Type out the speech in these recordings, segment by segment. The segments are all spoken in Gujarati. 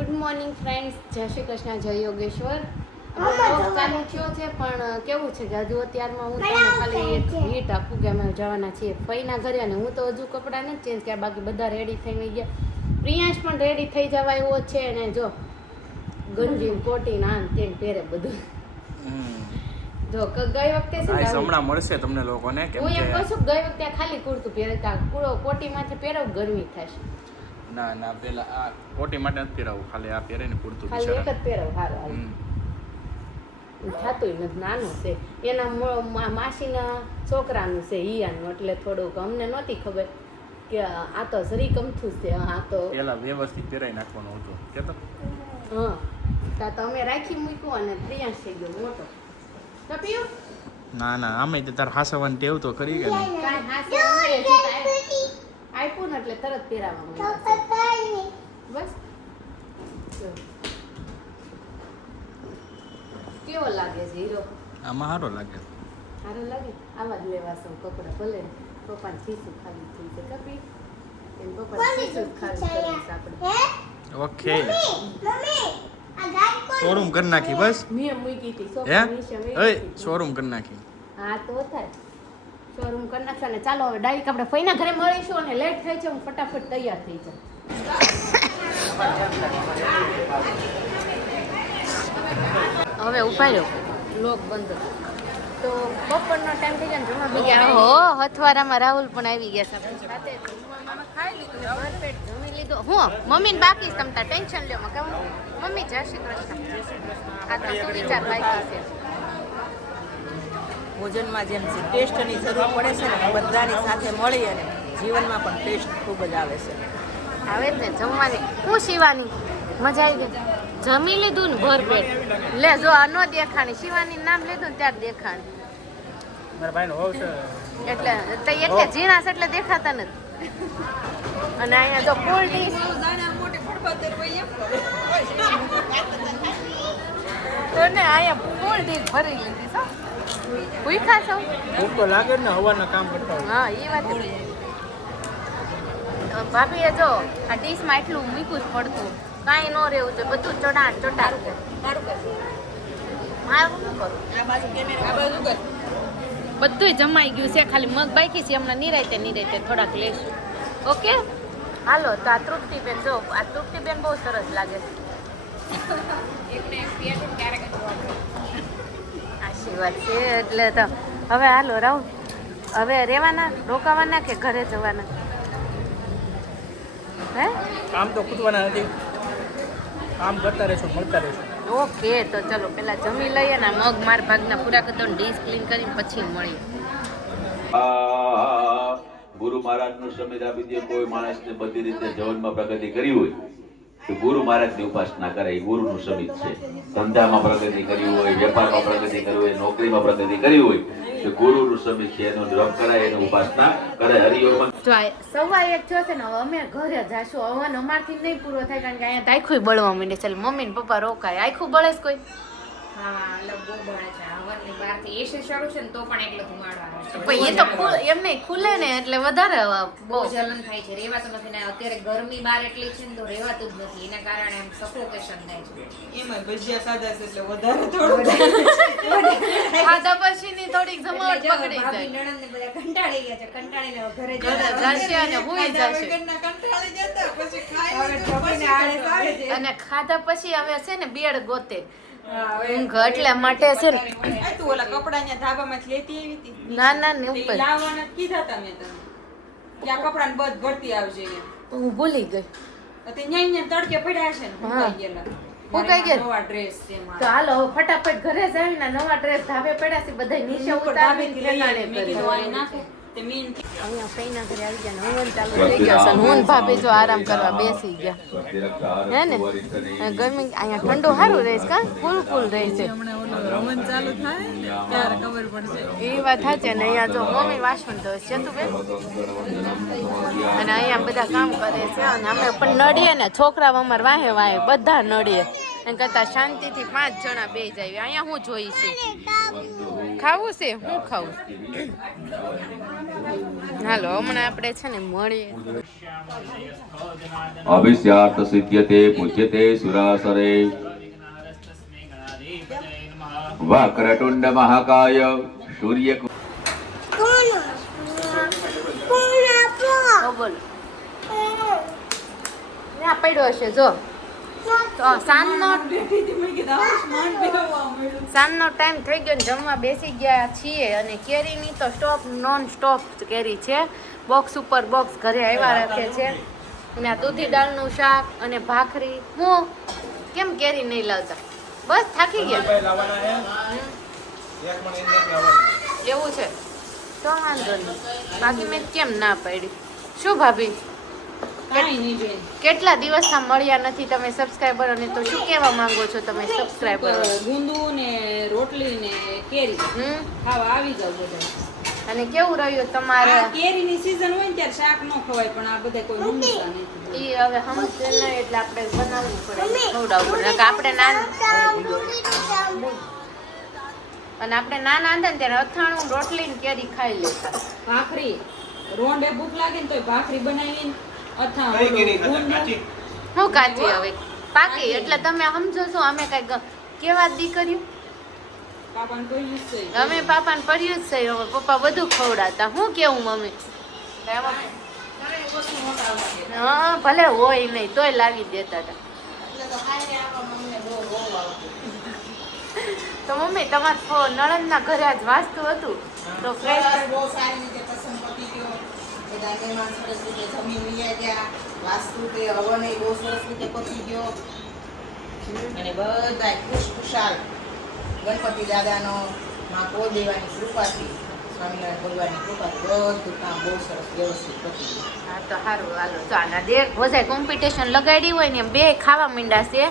ગુડ મોર્નિંગ ફ્રેન્ડ્સ, જય શ્રી કૃષ્ણ, જય યોગેશ્વર. બ્લોગ ચાલુ થયો છે પણ કેવું છે કે હજુ અત્યારમાં હું તમને ખાલી એક હિટ આપું કે અમે જવાના છીએ ફઈના ઘરે અને હું તો હજુ કપડાં નથી ચેન્જ કર્યા, બાકી બધા રેડી થઈને ગયા. પ્રિયાંશ પણ રેડી થઈ જવા એવો છે અને જો ગંજી કોટી નાન તેન પહેરે બધું. જો ગઈ વખતે છે ને હમણાં મળશે તમને લોકોને કેમ હું કે એમ કહું છું ગઈ વખતે ખાલી કુર્તું પહેરતા કોટીમાંથી પહેરવ ગરમી થશે. ના પેલા આ કોટી માટે નથી પહેરાવું, ખાલી આ પહેરે ને પૂરતું ખાલી એક જ પહેરવ હારું હાલ થતું નથી. નાનું છે એના માસીના છોકરાનું છે હિયાનું, એટલે થોડુંક અમને નહોતી ખબર કે આ તો જરી કમથું છે. આ તો પેલા વ્યવસ્થિત પહેરાઈ નાખવાનું હતું કેતો. હા તા તો અમે રાખી મૂક્યું અને પ્રિયાંશ થઈ ગયો મોટો. તો પીયું ના આમે તો તાર હાસવાની ટેવ તો ખરી કે નહીં? કાંઈ હાસે આપ્યું ને એટલે તરત પહેરાવા માંડ્યા. બસ કેવો લાગે છે હીરો? આમાં સારો લાગે. સારું લાગે. આવા જ લેવા સૌ કપડા, ભલે પપ્પાને ખીસું ખાલી થઈ છે કપી એમ પપ્પા ખીસું ખાલી કરીશ આપણે. ઓકે શોરૂમ કરી નાખી બસ. મેં મૂકી હતી હે સોફા નીચે મૂકી ઓય હતી. શોરૂમ કરી નાખી. હા તો થાય શોરૂમ કરી નાખશો ને ચાલો હવે ડાયરેક્ટ આપણે ફઈના ઘરે મળીશું અને લેટ થાય છે હું ફટાફટ તૈયાર થઈ જાઉં. હવે ઉભા રહ્યો લોક બંધ તો બપોરનો ટાઈમ થઈ જાય ને જમવા બી ગયા. હો હથવારામાં રાહુલ પણ આવી ગયા છે આપણી સાથે. જમવામાં ખાઈ લીધું ને ભરપેટ જમી લીધું. હું મમ્મીને બાકી તમતા ટેન્શન લ્યો માં કહું મમ્મી જય શ્રી કૃષ્ણ. આ તો શું વિચાર બાકી છે? ભોજનમાં જેમ ટેસ્ટની જરૂર પડે છે ને બધાની સાથે મળી અને જીવનમાં પણ ટેસ્ટ ખૂબ જ આવે છે. આવે જ ને જમવાની. હું શિવાની મજા આવી ગઈ. જમી લીધું ને ભરપેટ. લે જો આ નો દેખાણી, શિવાની નામ લીધું ને ત્યારે દેખાણી. મારા ભાઈનો હોવ છે એટલે ઝીણા છે એટલે દેખાતા નથી. અને અહીંયા જો ફૂલ ડીશ તો ને અહીંયા ફૂલ ડીશ ભરી લીધી છો. ભૂખ્યા છો? ભૂખ તો લાગે ને હવાના કામ કરતા હોય. હા એ વાત ભાભીએ જો આ ડીશમાં એટલું મૂક્યું જ પડતું, કાંઈ ન રહેવું છે, બધું ચડાટ ચટાટ. મારું શું કરું? બધું જમાઈ ગયું છે, ખાલી મગ બાકી છે. હમણાં નિરાયતે થોડાક લેશું. ઓકે હાલો તો આ તૃપ્તિબેન જો આ તૃપ્તિબેન બહુ સરસ લાગે છે. આશીર્વાદ છે એટલે તો હવે હાલો રાહુલ હવે રહેવાના રોકાવાના કે ઘરે જવાના? હે કામ તો ખૂટવાના નથી, કામ કરતા રહેશું મળતા રહેશું. ઓકે તો ચલો પેલા જમી લઈએ ને મગ માર ભાગના પૂરા કરી દો, ડીશ ક્લીન કરીને પછી મળીએ. ગુરુ મહારાજનું સમિત આપી દે. કોઈ માણસને બધી રીતે જીવનમાં પ્રગતિ કરી હોય તો ગુરુ મહારાજની ઉપાસના કરે, એ ગુરુનું સમિત છે. ધંધામાં પ્રગતિ કરી હોય, વેપારમાં પ્રગતિ કરી હોય, નોકરીમાં પ્રગતિ કરી હોય તો ગુરુનું સમિત છે, એનો જપ કરાય, એની ઉપાસના કરે. હરિઓમ. જો 1:15 થયો છે ને હવે અમે ઘરે જાશું. હવન અમારથી નહીં પૂરો થાય કારણ કે અહીંયા દાયખું બળવા માંડે છે. મમ્મી ને પપ્પા રોકાય. આખું બળે છે કોઈ? હા બહુ બળે છે. હવનની બહારથી એસી શરૂ છે ને તો પણ એટલો ધુમાડો આવે છે. પણ એ તો એમ નહીં ખુલે ને એટલે વધારે બહુ જલન થાય છે. રેવાતું નથી ને અત્યારે ગરમી બહાર એટલી છે ને તો રેવાતું જ નથી. એના કારણે એમ સફોકેશન થાય છે. એમાં ભજીયા ખાધા છે એટલે વધારે થોડું ખાધા પછી ની થોડીક જમાવટ પકડી ભાભી જાય. નણંદ ને બધા કંટાળી ગયા છે. કંટાળીને હવે ઘરે ઘરે જાશે અને હુઈ જાશે. કંટાળી જતા પછી ખાઈ હવે છોકરીને આળસ આવે છે. અને ખાધા પછી હવે છે ને બેડ ગોતે ઊંઘ એટલા માટે છે ને. તું ઓલા કપડા ન્યા ધાબામાંથી લેતી આવી હતી ના ને તે ઉપર લાવવાના કીધા તમે તને કે આ કપડાને બધ ભરતી આવજે એમ. હું ભૂલી ગઈ. તે ન્યા તડકે પડ્યા છે ને સુકાઈ ગયેલા. સુકાઈ ગયા? નવા ડ્રેસ છે તો મારા. હાલો હવે ફટાફટ ઘરે જઈને નવા ડ્રેસ ધાબે પડ્યા છે બધા નીચે ઉતારીને ઠેકાણે મેં કરી. કીધું આ નાખો તે મીન અહીંયા ફઈના ઘરે આવી ગયા ને હવન ચાલુ થઈ ગયો છે. હું ને ભાભી જો આરામ કરવા બેસી ગયા હે ને. ગરમી અહીંયા ઠંડુ સારું રહે છે કા કુલ રહે છે. હવન ચાલુ થાય ત્યારે ખબર પડશે. એ વાત સાચી ને. અહીંયા જો મમ્મી વાસણ ધોવે છે તું બેન અને અહીંયા બધા કામ કરે છે અને અમે પણ નડીએ ને છોકરા અમાર વાહે વાહે બધા નડીએ એમ કરતા શાંતિથી 5 જણા બે જાય. અહીંયા હું જોઈ છે ખાવું છે હું ખાવું હાલો હમણાં આપણે છે ને મળીએ અભિષ્યાર્થ સિદ્ધ્યતે પૂજ્યતે સુરાસરે વક્રતુંડ મહાકાય સૂર્ય બોલો આ પડ્યો હશે જો તો સાંજનો ટાઈમ થઈ ગયો ને જમવા બેસી ગયા છીએ અને કેરીની તો નોન સ્ટોપ કેરી છે બોક્સ ઉપર બોક્સ ઘરે આવ્યા રાખે છે અને આ દૂધી દાળનું શાક અને ભાખરી હું કેમ કેરી નહીં લાવતા બસ થાકી ગયા એવું છે તો વાંધો નહીં બાકી મેં કેમ ના પાડી શું ભાભી કેટલા દિવસથી મળ્યા નથી તમે સબસ્ક્રાઇબર અને તો શું કહેવા માંગો છો તમે સબસ્ક્રાઇબર ગુંદુ ને રોટલી ને કેરી ખાવા આવી જાવ બધા અને કેવું રહ્યું તમારે કેરીની સીઝન હોય ને ત્યારે શાક ન ખવાય પણ આ બધા કોઈ સમજતા નથી ઈ હવે સમજે નહીં એટલે આપણે બનાવવું પડે ખવડાવવું પડે કે આપણે અને આપણે નાના હતા ને ત્યારે અથાણું રોટલી ને કેરી ખાઈ લેતા ભાખરી રોંડે ભૂખ લાગે ને તો ભાખરી બનાવીને હું કાચી હવે પાકી એટલે તમે સમજો છો અમે કઈ કેવા દીકરીઓ અમે પાપાને પડ્યું જ છે હવે પપ્પા બધું ખવડાતા હું કેવું મમ્મી હા ભલે હોય નહીં તોય લાવી દેતા હતા તો મમ્મી તમારે નણંદના ઘરે આજ વાસ્તુ હતું તો ફ્રેશ બહુ સારી રીતે પસંદ પતી ગયો બધા મહેમાન સરસ રીતે જમીન લઈ ગયા વાસ્તુ તે હવન એ બહુ સરસ રીતે પતી ગયો અને બધા ખુશખુશાલ ગણપતિ દાદાનો માં કોઈ દેવાની કૃપાથી સ્વામિનારાયણ ભગવાનની કૃપાથી બધું કામ બહુ સરસ વ્યવસ્થિત પતી ગયું હા તો સારું હાલો તો આના દેખ વધારે કોમ્પિટિશન લગાડી હોય ને બે ખાવા માંડ્યા છે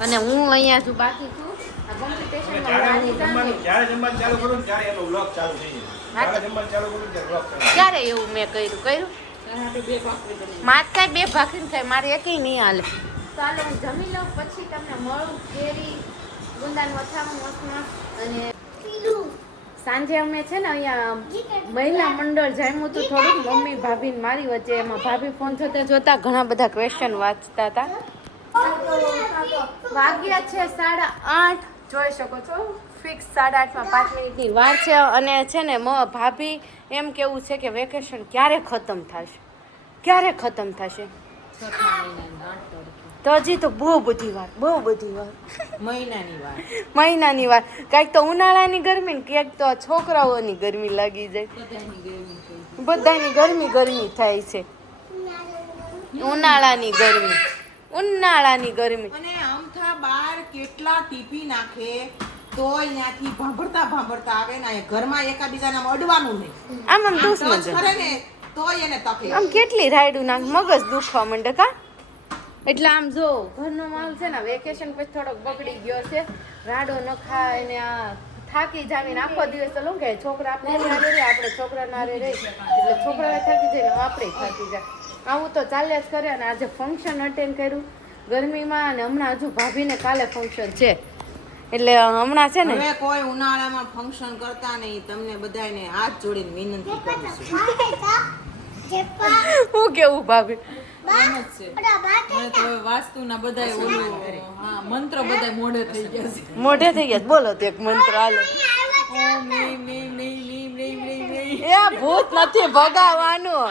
અને હું અહીંયા છું બાકી છું આ કોમ્પિટિશનમાં ક્યારે એવું મેં કર્યું મારે કાંઈ બે ભાખરી થાય મારે એકઈ નહીં હાલે ચાલો હું જમી લઉં પછી તમને મળું કેરી ગુંદાનું અથાણું મસ્ત અને સાંજે અમે છે ને અહીંયા મહિલા મંડળ જામ્યું હતું થોડુંક મમ્મી ભાભી ને મારી વચ્ચે એમાં ભાભી ફોન થતા જોતા ઘણા બધા ક્વેશ્ચન વાંચતા હતા વાગ્યા છે 8:30 જોઈ શકો છો ફિક્સ 8:30 5 મિનિટની વાર છે અને છે ને ભાભી એમ કેવું છે કે વેકેશન ક્યારે ખતમ થશે તો હજી તો બહુ બધી વાર મહિનાની વાર કાંઈક તો ઉનાળાની ગરમી ને ક્યાંક તો છોકરાઓની ગરમી લાગી જાય બધાની ગરમી થાય છે ઉનાળાની ગરમી અને આમથા બાર કેટલા ટીપી નાખે તો અહીંયાથી ભાંભરતા આવે ને ઘરમાં એકાબીજાને અડવાનું નહીં આમ દુશ્મન કરે ને તોય એને તકલીફ આમ કેટલી રાયડું નાખ મગજ દુખવા માંડે કા એટલે આમ જો ઘરનો માલ છે ને વેકેશન પછી થોડોક બગડી ગયો છે રાડો ન ખાય ને આ થાકી જાવીને આખો દિવસ તો કે છોકરા આપણે આપણે છોકરા ના રહે એટલે છોકરા થાકી જાય ને આપણે થાકી જાય આવું તો ચાલ્યા જ કરે અને આજે ફંક્શન અટેન્ડ કર્યું ગરમીમાં અને હમણાં હજુ ભાભીને કાલે ફંક્શન છે એટલે હમણાં છે ને હવે કોઈ ઉનાળામાં ફંક્શન કરતા નહીં તમને બધાને હાથ જોડીને વિનંતી કરું છું હું કેવું ભાભી મંત્ર બધા મોઢે થઈ ગયા મોઢે થઈ ગયા બોલો તો એક મંત્ર હાલો એ ભૂત નથી ભગાવાનું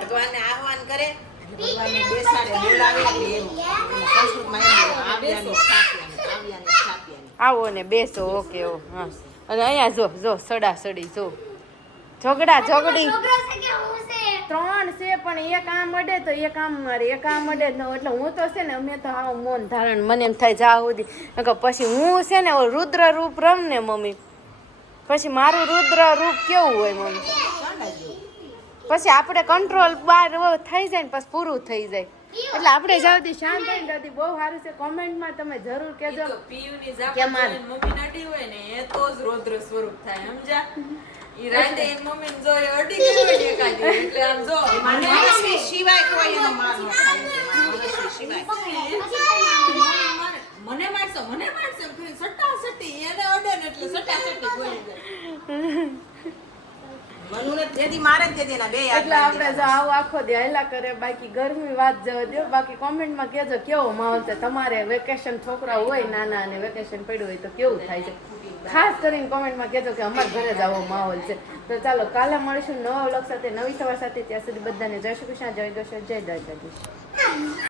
ભગવાનને આહવાન કરે ભગવાનને બેસાડે બોલાવે એટલે એમ સંસ્કૃતમાં એમ આવ્યાની સ્થાપ્યાની આવો ને બેસો ઓકે ઓ હા અને અહીંયા જો સડાસડી જો ઝઘડી 3 છે પણ એક આમ અડે તો એક આમ મારે એક આમ અડે એટલે હું તો છે ને અમે તો આવું મૌન ધારણ મને એમ થાય જા સુધી પછી હું છે ને રુદ્ર રૂપ રમ ને મમ્મી પછી મારું રુદ્ર રૂપ કેવું હોય મમ્મી પછી આપણે કંટ્રોલ બહાર થઈ જાય ને પછી પૂરું થઈ જાય એટલે આપણે જાવતી શાંત થઈને જતી બહુ સારું છે કોમેન્ટમાં તમે જરૂર કહેજો કે મારી મમ્મી નડી હોય ને એ તો જ રૌદ્ર સ્વરૂપ થાય સમજા ઈ રાતે એ મમ્મી ને જો અડી ગઈ હોય એકાદી એટલે આમ જો મનુષ્ય સિવાય કોઈ એનો માર ન થાય મનુષ્ય સિવાય મને મારશો એમ કરીને સટ્ટાસટ્ટી એને અડે ને એટલે સટ્ટાસટ્ટી બોલી જાય. મનુને તેથી મારે જ તેથી એના બે હાથ એટલે આપણે જો આવું આખો દી હાલ્યા કરે, બાકી ગરમી વાત જવા દો. બાકી કોમેન્ટમાં કહેજો કેવો માહોલ છે તમારે, વેકેશન છોકરા હોય નાના અને વેકેશન પડ્યું હોય તો કેવું થાય છે. ખાસ કરીને કોમેન્ટમાં કહેજો કે અમારા ઘરે જ આવો માહોલ છે. તો ચાલો કાલે મળીશું નવા વ્લોગ સાથે, નવી સવાર સાથે. ત્યાં સુધી બધાને જય શ્રી કૃષ્ણ, જય ગોશ્વર, જય દ્વારકાધીશ.